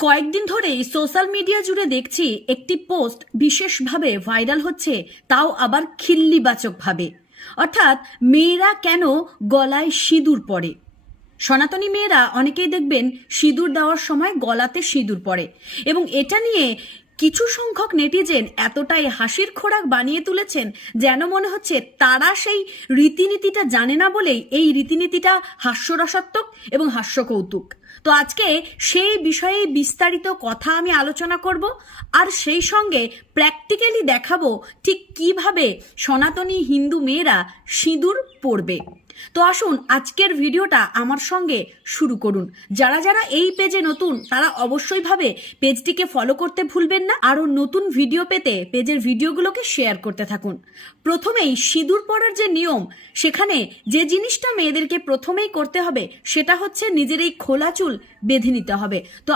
কয়েকদিন ধরেই social media জুড়ে দেখছি একটি পোস্ট বিশেষভাবে ভাইরাল হচ্ছে, তাও আবার খিল্লিবাচকভাবে। অর্থাৎ মেয়েরা কেন গলায় সিঁদুর পরে। সনাতনী মেয়েরা অনেকেই দেখবেন সিঁদুর দেওয়ার সময় গলাতে সিঁদুর পরে, এবং এটা নিয়ে কিছু সংখ্যক নেটিজেন এতটাই হাসির খোরাক বানিয়ে তুলেছেন যেন মনে হচ্ছে তারা সেই রীতিনীতিটা জানে না বলেই এই রীতিনীতিটা হাস্যরসাত্মক এবং হাস্যকৌতুক। তো আজকে সেই বিষয়ে বিস্তারিত কথা আমি আলোচনা করব, আর সেই সঙ্গে প্র্যাকটিক্যালি দেখাবো ঠিক কিভাবে সনাতনী হিন্দু মেয়েরা সিঁদুর পরবে। তো আসুন আজকের ভিডিওটা আমার সঙ্গে শুরু করুন। যারা যারা এই পেজে নতুন তারা অবশ্যই ভাবে পেজটিকে ফলো করতে ভুলবেন না। আরও নতুন ভিডিও পেতে পেজের ভিডিওগুলোকে শেয়ার করতে থাকুন। প্রথমেই সিঁদুর পরার যে নিয়ম, সেখানে যে জিনিসটা মেয়েদেরকে প্রথমেই করতে হবে সেটা হচ্ছে নিজের এই খোলা চুল বেঁধে নিতে হবে। তো